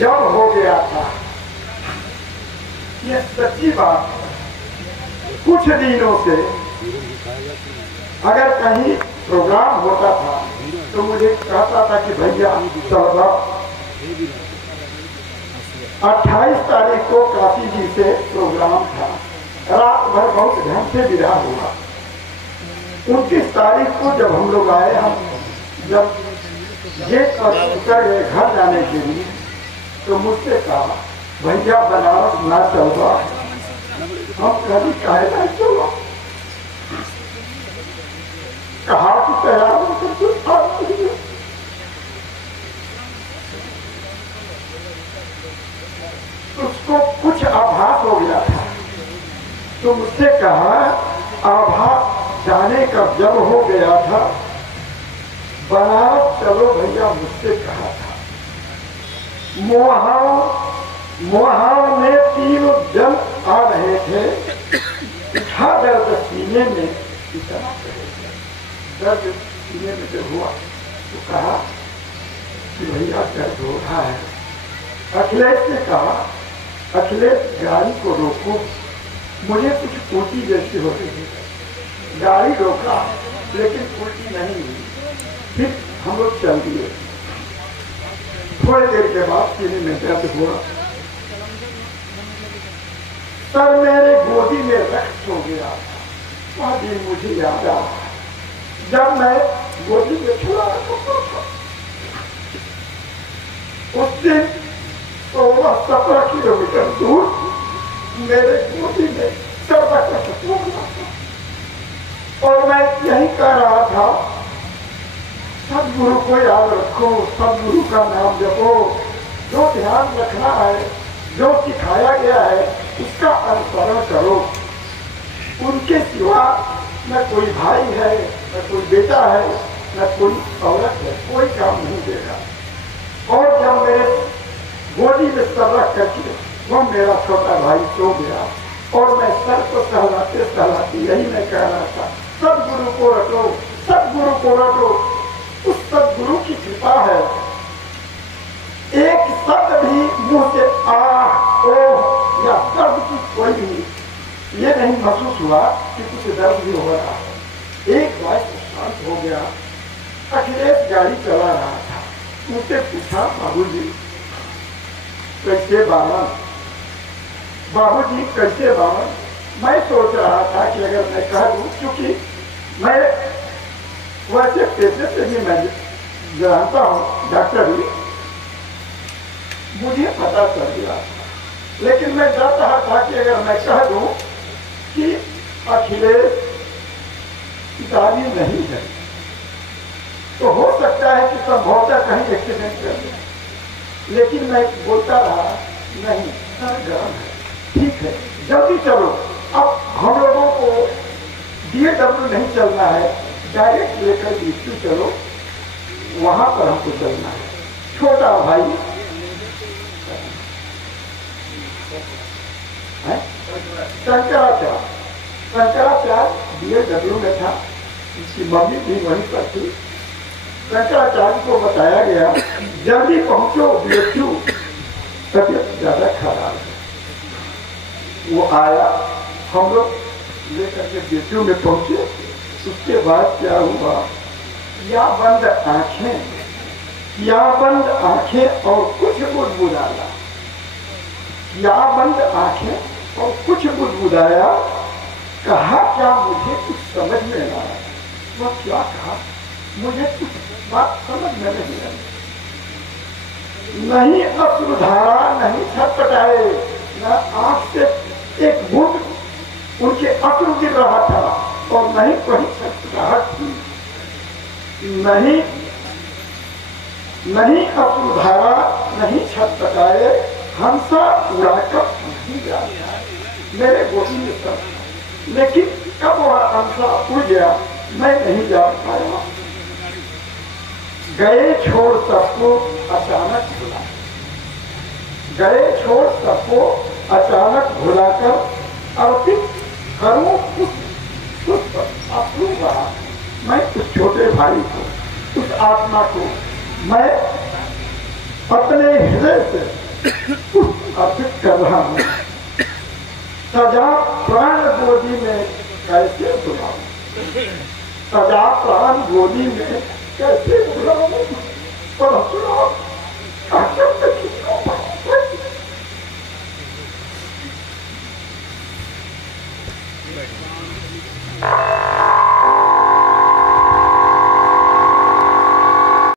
जब हो गया था, ये सच्ची बात है। कुछ दिनों से अगर कहीं प्रोग्राम होता था तो मुझे कहता था कि भैया चलो। 28 तारीख को काशी जी से प्रोग्राम था, रात भर बहुत ढंग से विदा हुआ। 29 तारीख को जब हम लोग आए, हम जब गेट पर उतर गए घर जाने के लिए, तो मुझसे कहा भैया बनारस ना चलवा। हम कभी कहे नहीं चलो, कहा कि तैयार होकर कुछ उसको कुछ आभास हो गया था, तो मुझसे कहा आभास जाने का जब हो गया था, बनारस चलो भैया, मुझसे कहा था। मोहाव में 3 जन आ रहे थे, इतना दर्द सीने में, इतना दर्द सीने में जब हुआ तो कहा कि भैया दर्द हो रहा है। अखिलेश ने कहा अखिलेश गाड़ी को रोको, मुझे कुछ उल्टी जैसी हो रही है। गाड़ी रोका लेकिन उल्टी नहीं हुई, फिर हम लोग चल दिए। थोड़ी देर के बाद सीने में दर्द हुआ, सर मेरे गोदी में रक्त हो गया। वह दिन मुझे याद आ रहा है जब मैं गोदी में छुड़ा था। उस दिन 16-17 किलोमीटर दूर मेरे गोदी में सर्वक और मैं यही कह रहा था, सदगुरु को याद रखो, सदगुरु का नाम जपो, जो ध्यान रखना है, जो सिखाया गया है उसका अनुसरण करो। उनके सिवा न कोई भाई है, न कोई बेटा है, न कोई औरत है, कोई काम नहीं देगा। और जब मेरे गोदी में सर रख करके वो मेरा छोटा भाई सो गया और मैं सर को सहलाते सहलाते यही मैं कह रहा था, सदगुरु को रटो, सदगुरु को रटो। उस सदगुरु की कृपा है, एक शब्द भी मुंह से आह ओह या दर्द की कोई भी ये नहीं महसूस हुआ कि कुछ दर्द भी हो रहा है। एक बार शांत हो गया। अखिलेश गाड़ी चला रहा था, मुझसे पूछा बाबूजी कैसे बाबा, बाबूजी कैसे बाबा। मैं सोच रहा था कि अगर मैं कह दूं, क्योंकि मैं वैसे पेशे से भी मैं जानता हूँ डॉक्टर भी, मुझे पता चल गया था, लेकिन मैं डर रहा था कि अगर मैं कह दूं कि अखिलेश पिताजी नहीं है तो हो सकता है कि संभवतः कहीं एक्सीडेंट कर दे। लेकिन मैं बोलता रहा नहीं, सर गर्म है, ठीक है जल्दी चलो। अब हम लोगों को DAW नहीं चलना है, डायरेक्ट लेकर बीचू चलो, वहां पर हमको चलना है। छोटा भाई शंकराचार्य DAW में था, इसकी मम्मी भी वहीं पर थी। शंकराचार्य को बताया गया जल्दी पहुंचो, बीचू तबियत ज्यादा खराब है। वो आया, हम लोग लेकर के बीचू में पहुंचे। उसके बाद क्या हुआ, या बंद आंखें और कुछ बुदबुदाया, या बंद आंखें और कुछ बुदबुदाया। कहा क्या, मुझे कुछ समझ में ना आया। वह क्या कहा, मुझे कुछ बात समझ में नहीं आई। नहीं अश्रुधारा नहीं छटपटाए, न आंख से एक बूंद उनके अश्रु गिर रहा था और नहीं कोई छटपटाहट थी। नहीं अश्रुधारा नहीं छटपटाए, हंसा उड़ाकर नहीं जा मेरे गोदी में सब। लेकिन कब वह हंसा उड़ गया मैं नहीं जा पाया। गए छोड़ सबको अचानक भुला, गए छोड़ सबको अचानक भुलाकर अर्पित करूं पुष्प अपूर्वा। मैं उस छोटे भाई को, उस आत्मा को मैं अपने हृदय से अर्पित कर रहा हूँ। सजा प्राण गोदी में कैसे बुलाऊं, सजा प्राण गोदी में कैसे बुलाऊं, परशुराम किसको